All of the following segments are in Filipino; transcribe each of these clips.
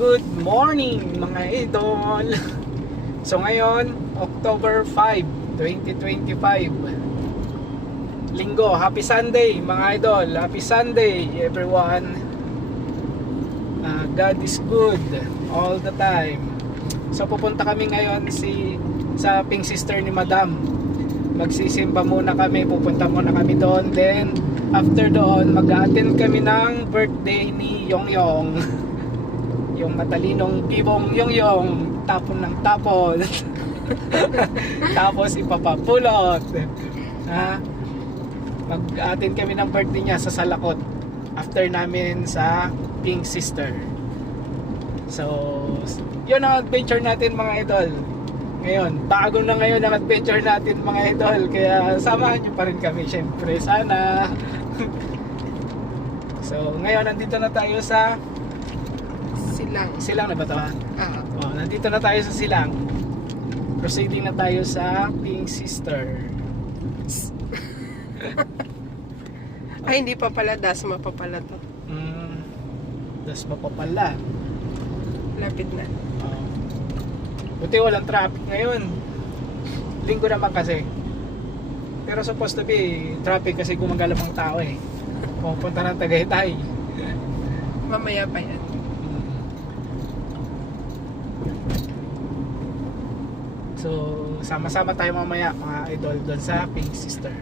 Good morning mga idol. So ngayon, October 5, 2025. Linggo, happy Sunday mga idol. Happy Sunday everyone. God is good all the time. So pupunta kami ngayon sa Pink Sister ni Madam. Magsisimba muna kami, pupunta muna kami doon. Then after doon, mag-a-attend kami ng birthday ni Yongyong. Yung matalinong bibong Yongyong, tapon ng tapon. Tapos ipapapulot. Mag-attend kami ng birthday niya sa Salakot. After namin sa Pink Sister. So, yun ang adventure natin mga idol. Ngayon, bago na ngayon ang adventure natin mga idol. Kaya samahan nyo pa rin kami syempre. Sana. So, ngayon nandito na tayo sa Silang na ba ito? Oh, nandito na tayo sa Silang. Proceeding na tayo sa Pink Sister. Ay, hindi pa pala. Dasma pa pala to. Dasma pa pala. Lapit na. Buti walang traffic ngayon. Linggo naman kasi. Pero supposed to be traffic kasi gumagala mga tao eh. Pupunta ng Tagaytay. Mamaya pa yan. So, sama-sama tayo mamaya mga idol doon sa Pink Sister.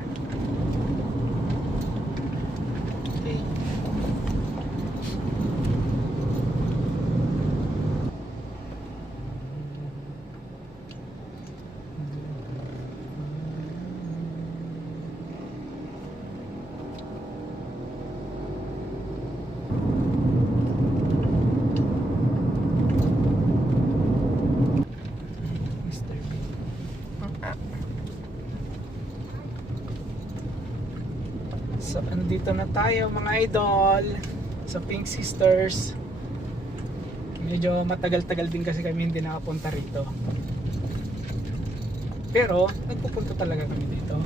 Okay. So, andito na tayo mga idol sa Pink Sisters. Medyo matagal-tagal din kasi kami hindi nakapunta rito. Pero, nagpupunta talaga kami dito.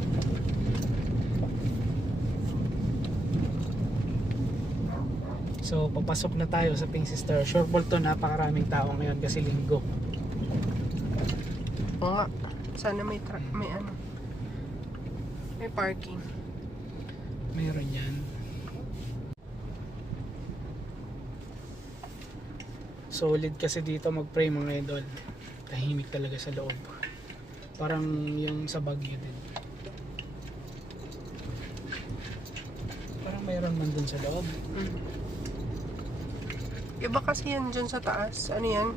So, papasok na tayo sa Pink Sister. Sure ball to, napakaraming tao ngayon kasi linggo. Oo nga. Sana may ano. May parking. Mayroon yan. Solid kasi dito mag-pray mga idol. Tahimik talaga sa loob. Parang yung sa Baguio din. Parang mayroon man dun sa loob. Iba kasi yan dyan sa taas. Ano yan?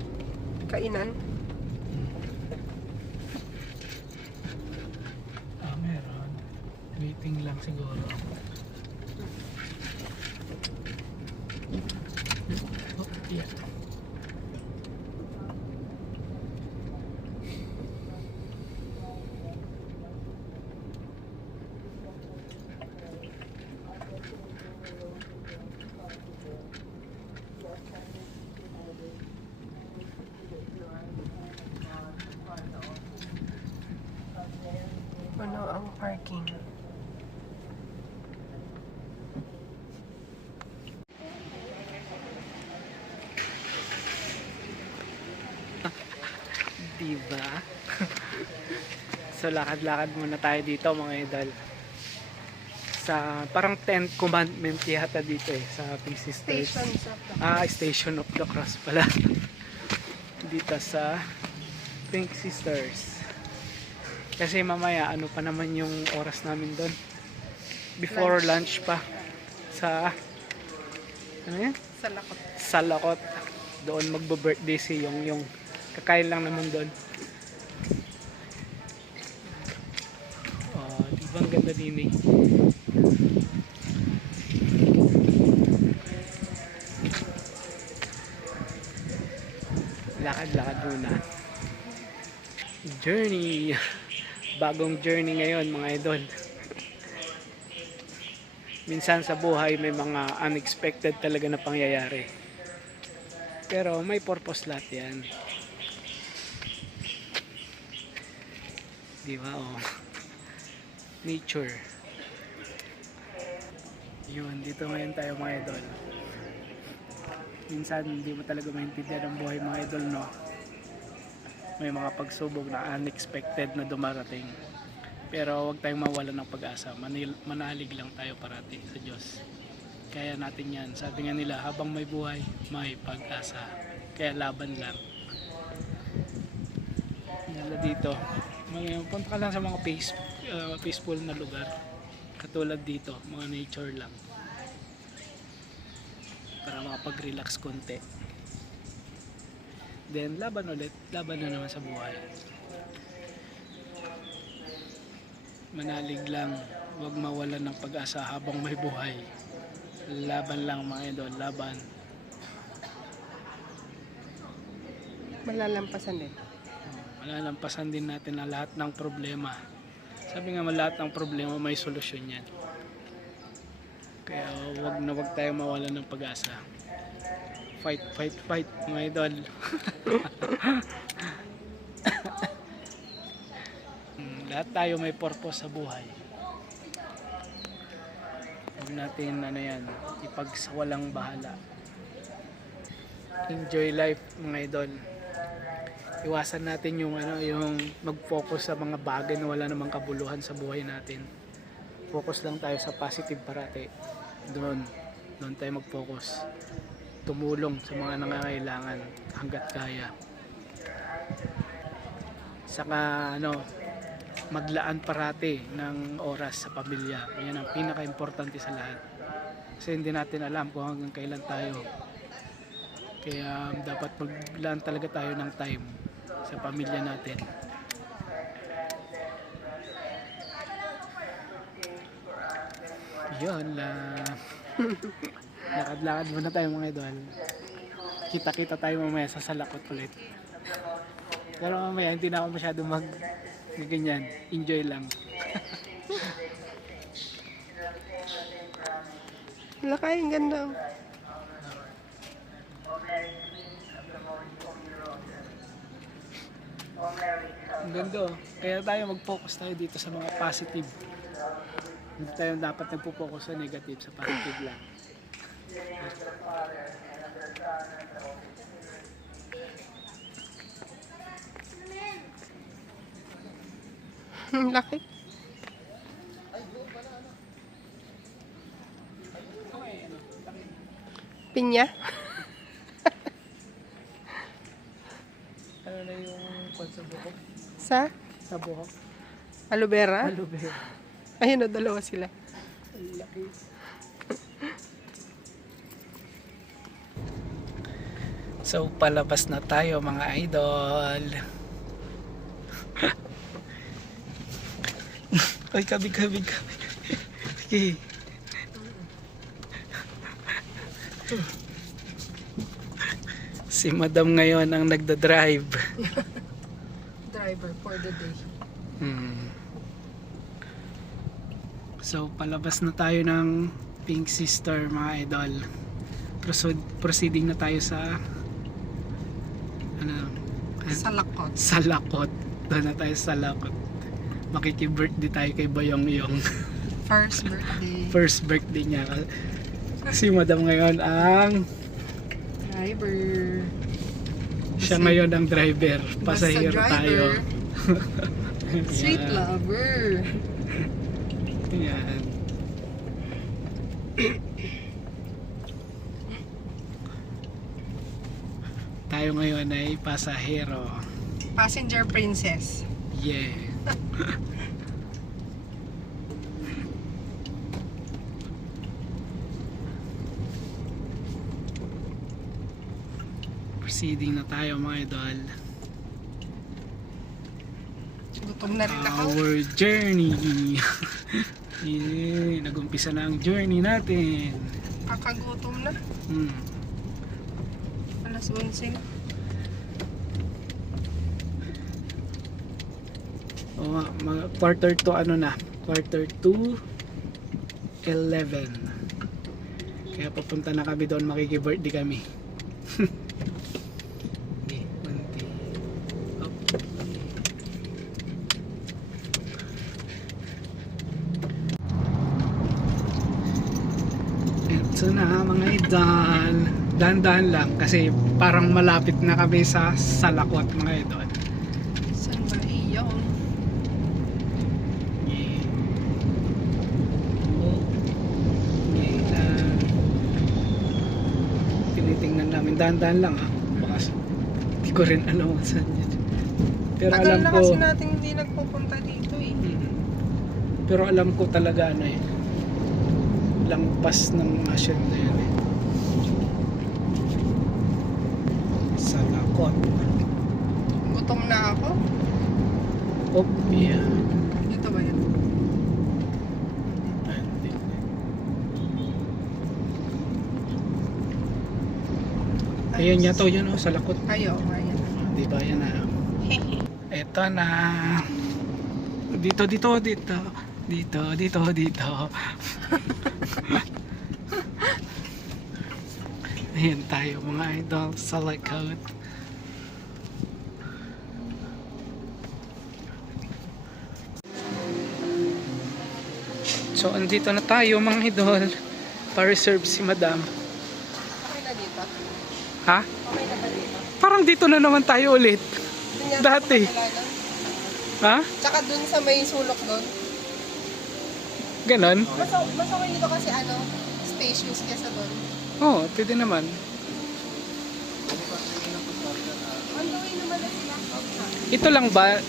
Kainan? Meron. Waiting lang siguro. Oh, yeah. Ano ang parking? Diba? So lakad-lakad muna tayo dito mga idol. Sa parang 10th commandment yata dito eh sa Pink Sisters. Station of the Cross pala. Dito sa Pink Sisters. Kasi mamaya ano pa naman yung oras namin doon. Before lunch pa. Sa ano yan? Salakot. Salakot. Doon magbo-birthday si Yongyong. Kakain lang naman doon. Diba ang ganda din eh. Lakad-lakad muna. Journey. Bagong journey ngayon mga idol. Minsan sa buhay may mga unexpected talaga na pangyayari. Pero may purpose lahat yan. Diba oh. Nature. Yun, dito ngayon tayo mga idol. Minsan hindi mo talaga maintindihan ang buhay mga idol, no? May mga pagsubok na unexpected na dumarating. Pero huwag tayong mawalan ng pag-asa. Manalig lang tayo parati sa Diyos. Kaya natin yan. Sabi nga nila, habang may buhay, may pag-asa. Kaya laban lang. Nila dito. Punta ka lang sa mga peaceful na lugar. Katulad dito, mga nature lang. Para makapag-relax konti. Then laban ulit. Laban na naman sa buhay. Manalig lang, huwag mawalan ng pag-asa habang may buhay. Laban lang mga idol, laban. Malalampasan din. Malalampasan din natin ang lahat ng problema. Sabi nga, lahat ng problema may solusyon yan. Kaya huwag na huwag tayo mawalan ng pag-asa. Fight, fight, fight mga idol. Lahat tayo may purpose sa buhay. Huwag natin ipagsawalang bahala. Enjoy life mga idol. Iwasan natin yung mag-focus sa mga bagay na wala namang kabuluhan sa buhay natin. Focus lang tayo sa positive parati. Doon tayo mag-focus. Tumulong sa mga nangangailangan hanggat kaya. Saka maglaan parati ng oras sa pamilya. Yan ang pinaka-importante sa lahat. Kasi hindi natin alam kung hanggang kailan tayo. Kaya dapat maglaan talaga tayo ng time sa pamilya natin. Yun lang. Lakad-lakad muna tayo mga idol. Kita-kita tayo mamaya sa Salakot ulit. Pero mamaya hindi na ako masyado ganyan. Enjoy lang. Lakay, ang ganda. Ang ganda oh. Kaya tayo mag-focus tayo dito sa mga positive. Hindi tayo dapat nagpo-focus sa negative, sa positive lang. Laki. Pinya. Ano na yung sa buhok? Sa buhok? aloe vera. Aloe vera. Ayun o, dalawa sila. Laki. So palabas na tayo mga idol. Ay, kabig. Sige. Si Madam ngayon ang nagda-drive. Driver for the day. So palabas na tayo ng Pink Sister mga idol. Proceeding na tayo sa Salakot. Salakot. Doon na tayo sa Salakot. Makiki-birthday tayo kay Bayong Yong. First birthday. First birthday niya. Si Madam ngayon ang Driver. siya ngayon ang driver. Pasahero Basta tayo. driver. Sweet lover. Yan. Tayo ngayon ay pasahero. Passenger princess. Yeah. Proceeding na tayo mga idol. Gutom na rin ako. Our journey. Yeah, nag-umpisa na ang journey natin. Kakagutom na. Alas 11. Quarter to quarter to 11. Kaya papunta na kami doon, makiki-birthday kami. Okay, konti. Up. Ito na mga idol. Dahan-dahan lang kasi parang malapit na kami sa Salakot mga idol. Saan ba iyon? Tinitingnan namin dahan-dahan lang ha. Baka hindi ko rin alam kung saan yun. Pero Tagal alam na ko, kasi natin hindi nagpupunta dito eh. pero alam ko talaga ano eh. Lampas ng asyend na yan eh. Salakot. Gutom na ako. Oh, yeah. Dito ba yun? Ayan yata yun oh, Salakot. Ayo, ayan. Di ba yan na? Eto na. Dito. Ayan tayo mga idol sa Salakot. So andito na tayo mga idol. Pa-reserve si madam. Okay na dito? Ha? Okay na ba dito? Parang dito na naman tayo ulit. Dun yata Dati. sa kabila nun. Ha? Tsaka dun sa may sulok dun. Ganon? Mas okay dito kasi ano, spacious kesa dun. Oo, pwede naman. On the way naman na sila. Ito lang ba?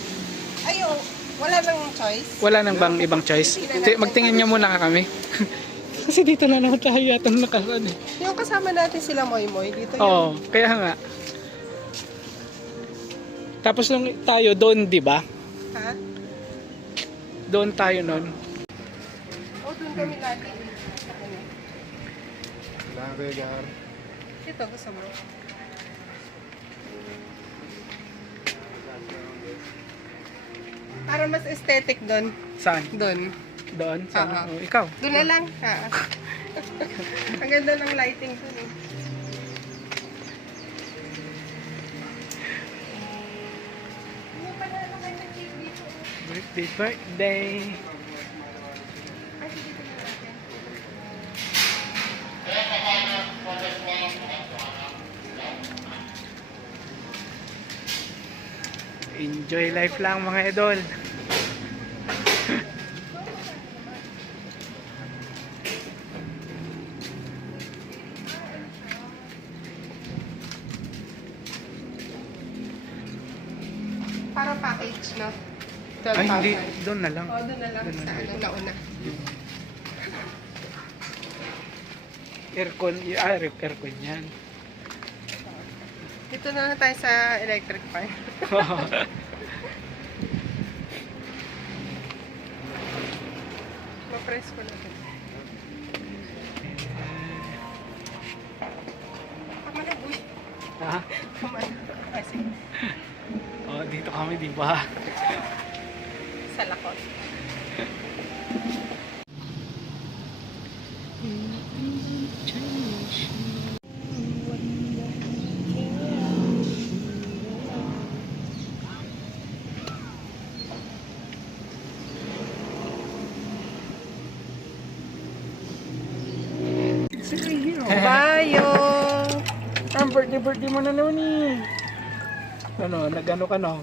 Ayo, wala nang choice. Wala nang bang ibang choice? Magtingin niya muna ka kami. Kasi dito na naman tayo yata nakaraan eh. Yung kasama natin sila Moy Moy, dito yun. Oo, kaya nga. Tapos nung tayo doon, di ba? Ha? Doon tayo noon. O, dun kami lagi. Ito, gusto mo? Para mas aesthetic dun. Saan? Dun. Doon? Saan? Oo. Oh, ikaw? Dun na lang. Ha. Ang ganda ng lighting dun eh. Hindi pa na naman nag-cake dito. Birthday. Ay, dito na natin. Enjoy life lang mga idol. Para package, no? Ay, hindi. 12,000. Doon na lang. O, dun na lang Dun na sa lang. ano, nauna. Aircon. Aircon yan. Dito na lang tayo sa electric fan. Ma-press ko na ito. Kamalagoy. Ha? Kamalagoy. Kasi Oh, dito kami, di ba? sa lakot. Bayo! Ang birthday mo na naman eh. Ano, nag-ano ka no?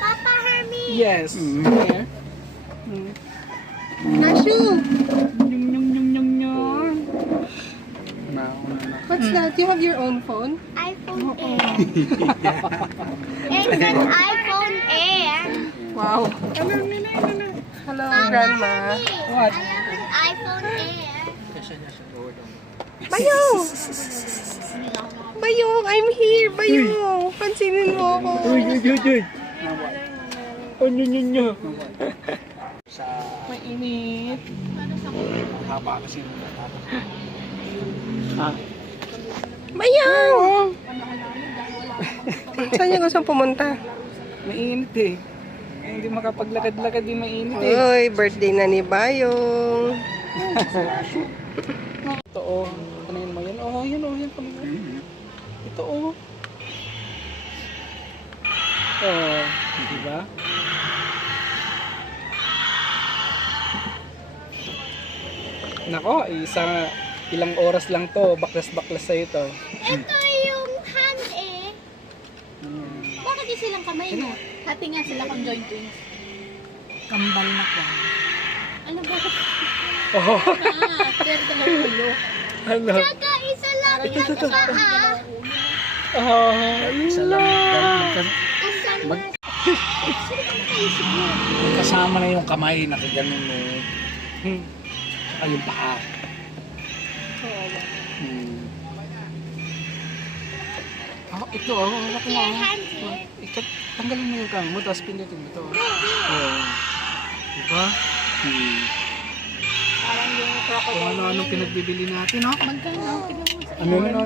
Papa Hermie! Yes. Here. Nashu! Yung What's that? You have your own phone? iPhone Air. It's an iPhone Air. Wow. Hello, Grandma. What? I have an iPhone Air. Bayong! Bayong, I'm here! Bayong! Pansinin mo ako. Uy. Oh, nyo. Mainit. Ah, Bayong! Saan niya gusto pumunta? mainit eh. Hindi makapaglakad-lakad din mainit eh. Uy, birthday na ni Bayong. Ito oh. Panayin mo yan. Oh, yan oh. Yan panayin. Ito oh. Oh, di ba? Nako, ilang oras lang to. Baklas-baklas sa'yo to. Ito yung hand eh. Bakit yung silang kamay mo? Hati nga sila kung joint twins. Kambal na ka. Ano ba? Oh, Pero dalawang ulo. ano? Tsaka isa lang yung paa. Isa lang. Isa lang. Sino ka nakaisip mo? Kasama na yung kamay, nakaganon mo. Hmm. Saka yung paa. Ito, hawak mo. Your hand here. Tanggalin mo yung kamay mo, tapos pindutin mo ito. Oh. Diba? Parang yung Kung crocodile. ano-anong pinagbibili natin, no? Magkano? Tignan mo sa Ano na?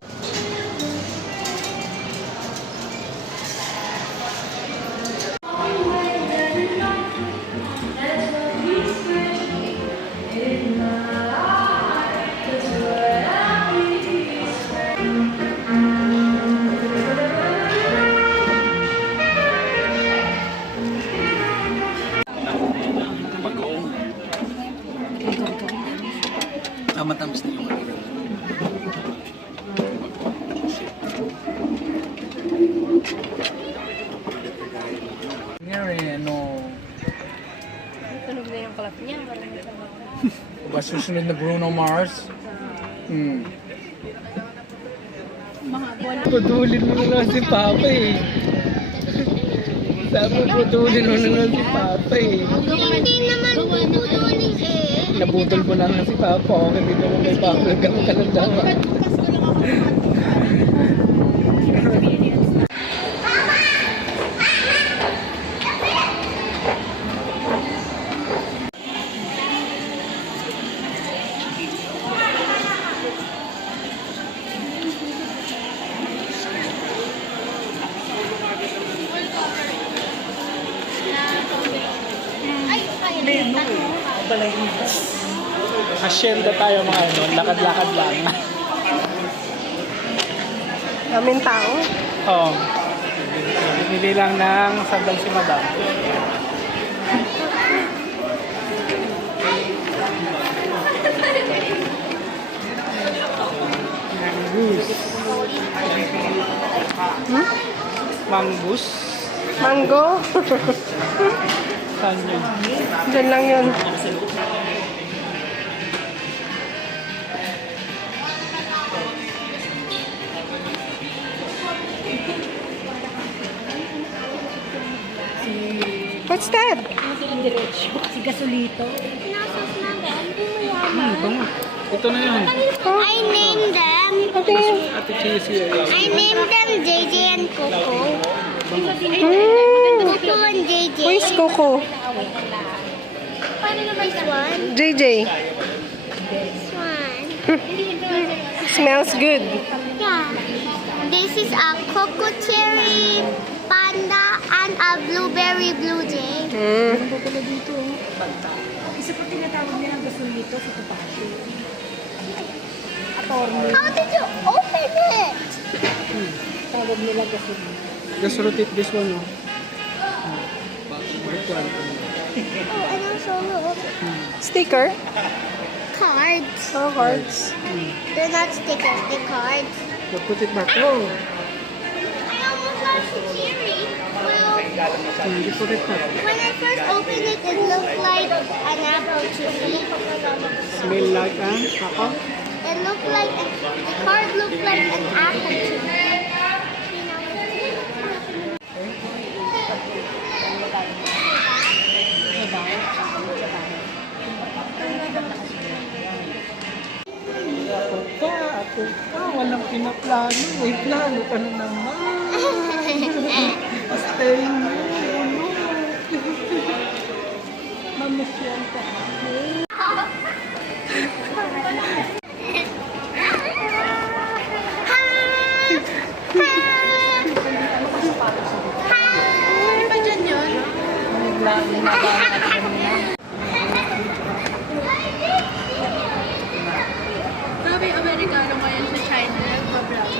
Matamis na yung kanila. Ngayon, ano, tunog na yung kalap niya. Parang ba susunod na Bruno Mars? mga buwan. Putulin mo na lang si Papa eh. Sabi mo, putulin mo na lang si Papa eh. Hindi naman puputulin eh. Nabutol mo na lang si Papa. Okay, dito mo kay Papa. Ganun ka lang daw. Pasko lang ako. Hacienda tayo mga ano. Lakad-lakad lang. Daming tao. Oo. Binili lang ng sandal si Madam. Mangus. Mangus? Mango. Saan yun? Diyan lang yun. What's that? Si Gasolito. Nasos namin. Bumayaman. Ito na yun. I named them. Ate Cheesy. I named them JJ and Coco. Coco and JJ. Where's Coco? Paano naman this one? JJ. This one. Smells good. Yeah. This is a Coco Cherry Panda and a Blueberry Blue Jay. Isa pa tinatawag niya ng Gasolito sa Topacio. How did you open it? Tawag nila Gasolito. Just rotate this one, no? White one. Oh, and also look. Sticker? Cards. Oh, cards. They're not stickers, they're cards. But put it back. Oh, I almost lost the cherry. Well, you put it back. when I first opened it, it looked like an apple to me. Smell like an apple. It looked like, the card looked like an apple to me. Ako pa, walang pinaplano. May plano ka na naman. Stay mo. Mamasyal ka ako. Pa dyan yun? Sabi, Amerikano ngayon sa China, nagpa-vlog.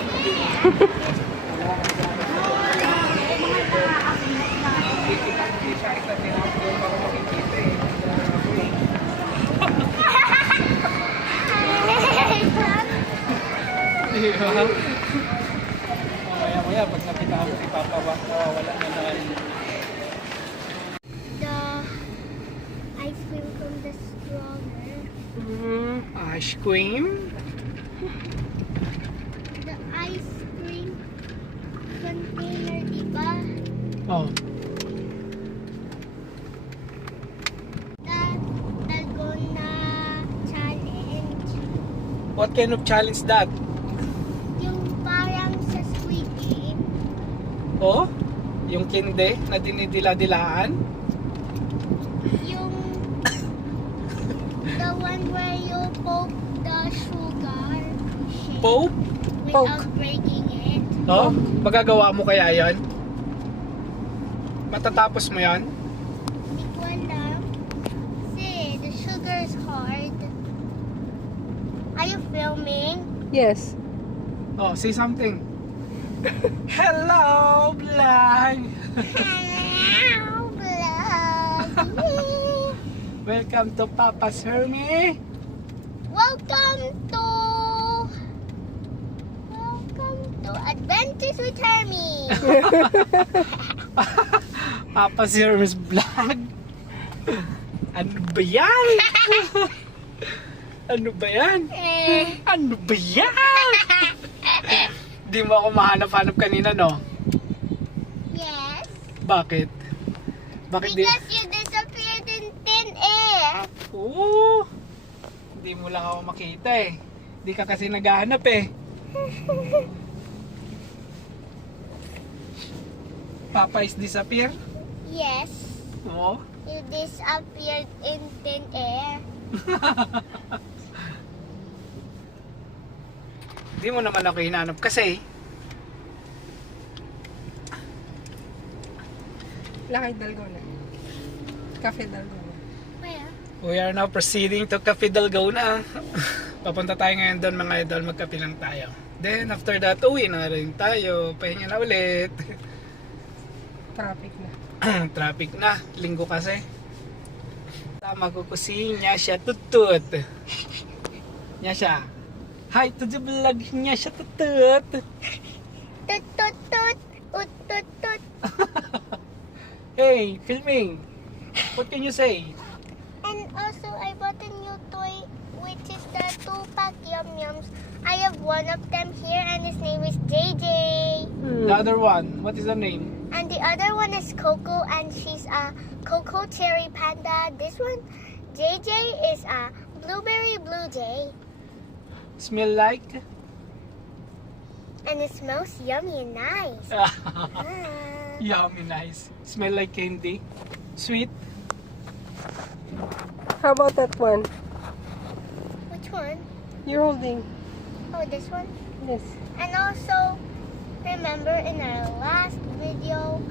Ice cream. The ice cream container, diba? Oh, The Dalgona challenge. what kind of challenge that? Yung parang sa Squid Game. Oh, yung kinde na dinidila-dilaan. Yung the one where you poke the sugar shape Pope? without breaking it. Oh, magagawa mo kaya yon? Matatapos mo yon? Hindi ko alam. Kasi the sugar is hard. Are you filming? Yes. Oh, say something. Hello, vlog! Hello, vlog. Welcome to Papa's Hermie. Welcome to Adventures with Hermie. Papa's Hermie's vlog. Ano ba yan? Ano ba yan? Ano ba yan? Di mo ako mahanap-hanap kanina, no? Yes. Bakit? Bakit di? Because you disappeared in thin air. Oo. Hindi mo lang ako makita eh. Hindi ka kasi naghahanap eh. Papa is disappear? Yes. Oo. You disappeared in thin air. Hindi mo naman ako hinanap kasi Lakay Dalgona. Cafe Dalgona. Where? we are now proceeding to Cafe Dalgona. Papunta tayo ngayon doon mga idol, magkape lang tayo. Then after that, uwi na rin tayo. Pahinga na ulit. Traffic na. Traffic na, linggo kasi. Tama ko kusinya siya tutut. Nya siya. Hi to the vlog niya siya tutut. Tut tut tut. Ut tut tut. Hey, filming. What can you say? And also, I bought a new toy, which is the 2-pack Yum Yums. I have one of them here, and his name is JJ. The other one, what is the name? And the other one is Coco, and she's a Coco Cherry Panda. This one, JJ, is a Blueberry Blue Jay. Smell like? And it smells yummy and nice. Ah. Yummy, nice. Smell like candy. Sweet. How about that one? Which one? You're holding. Oh, this one? Yes. And also, remember in our last video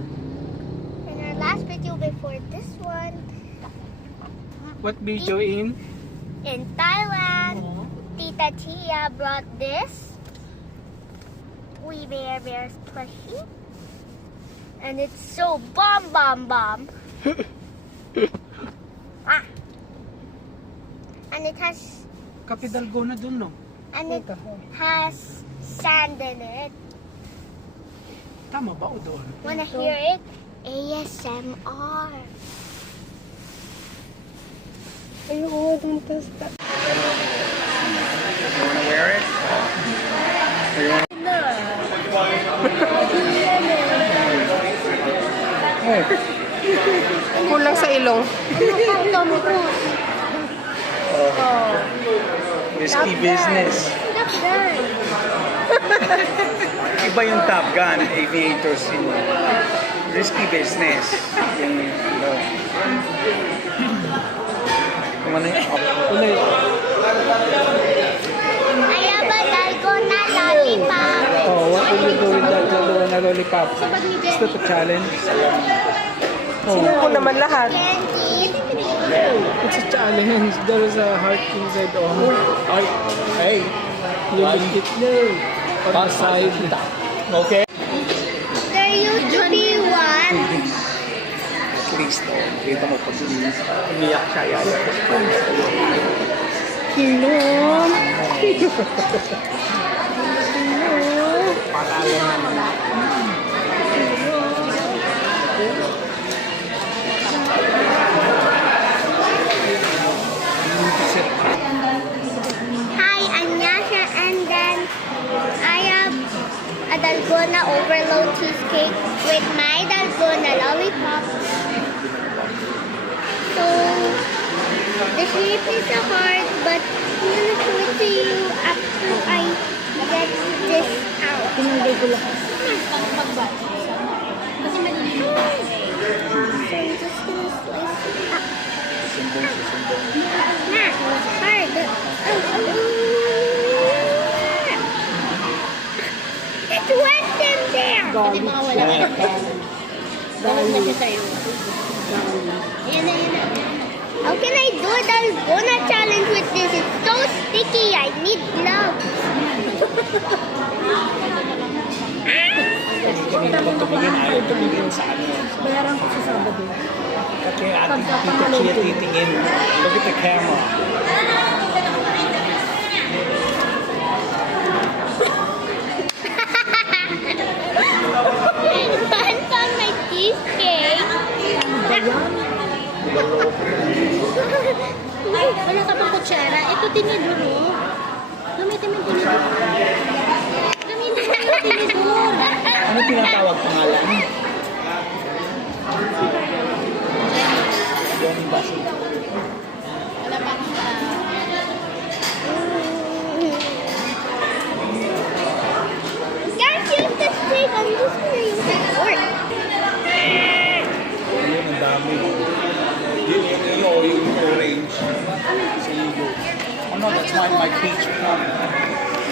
before this one, What video in? in Thailand, Tita Tia brought this We Bear Bears plushie. And it's so bomb. Ah. And it has Cafe Dalgona dun, no? and it has sand in it. Tama ba o doon? Wanna hear it? ASMR. Ayoko dun test. You wanna wear it? Kulang sa ilong. Tom Cruise. Risky business. Top Gun. Iba yung Top Gun, aviators yun. Risky business. Yung, kung ano yung Ulit. I have a Dalgona lollipop. Oh, what will you do with that Dalgona lollipop? Is that a challenge? Sinuko naman lahat. Candy. It's a challenge. There is a heart inside the heart. Hey, You lick it there. On the side. okay. There used to be one. At least, kita mo pag umiyak siya, yaya. Sleep is hard, but I'm gonna show it to you after I get this out. Tinunday ko lang. Kasi maliliit. So I'm just gonna slice it up. Nah, it's hard. It's wet in there. Kasi mga wala ka. Bawal na siya sa'yo. Ayan na, ayan na. How can I do the Dalgona challenge with this? It's so sticky. I need gloves. Kanina ko tumingin, ayaw tumingin sa ano. Bayaran ko sa Sabado. Kaya ating Tito Chia titingin. Look at the camera. I found my cheesecake. Wala ka pang kutsara. Ito tinidoro. Gamitin mo yung tinidoro. Gamitin mo yung tinidoro. Ano tinatawag pangalan? Johnny Basil. Wala pang Can't use the stick. I'm just gonna use the fork. Ayun, ang dami. Yung orange. Sa iyo. Oh no, that's my peach plum.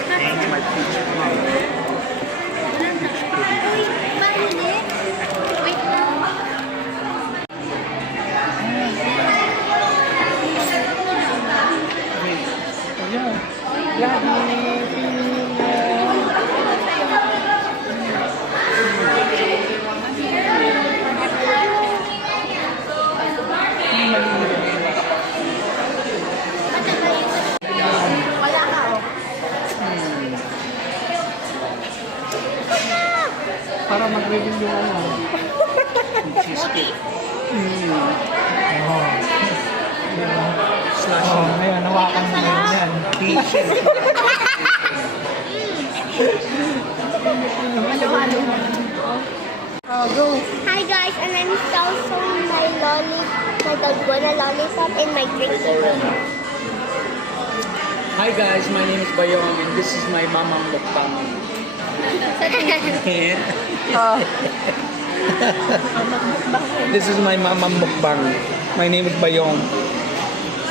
That's my peach plum. Wait lang. Wala ka, oh. Para mag-reveal yung ano. Cheesecake. Oh, ngayon, nawakan mo ngayon yan. Peach. Halo-halo na. Hi guys, and I'm also my Dalgona lollipop in my drinking room. Hi guys, my name is Bayong and this is my mamang mukbang. This is my mamang mukbang. My name is Bayong.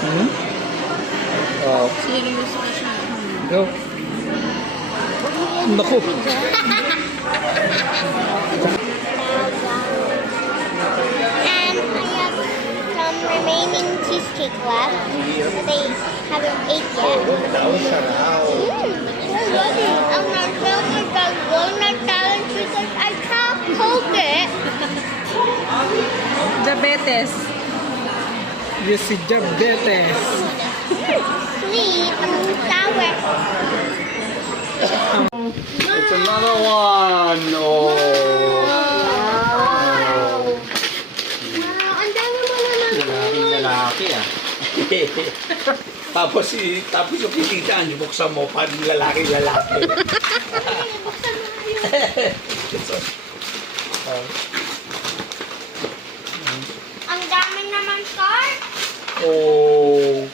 Hmm? Oh, Serious ka siya. go. Naku. And I have some remaining cheesecake left that I haven't ate yet. So yummy. I'm not sure the Dalgona challenge because I can't poke it. Diabetes. Yes, si Diabetes. Sweet and sour. It's another one. Oh. Wow, ang dami mo naman. Lalaking lalaki ah. tapos yung kititaan, buksan mo, pan lalaki. Buksan mo nga yun. Ang dami naman, Scar. Oh.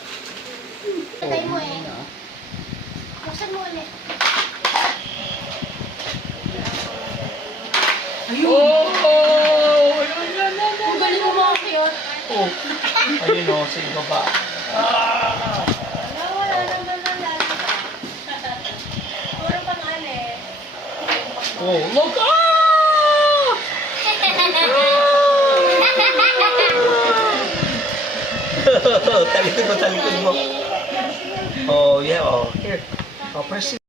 Patay mo eh. Buksan mo ulit. Oh! Ang galing mo mga cute. Oh. Ayun o, sa ibaba. Wala naman na. Puro pangali. Oh, look! Ah! Talikod mo. Oh, yeah, oh. Here. Oh, press it.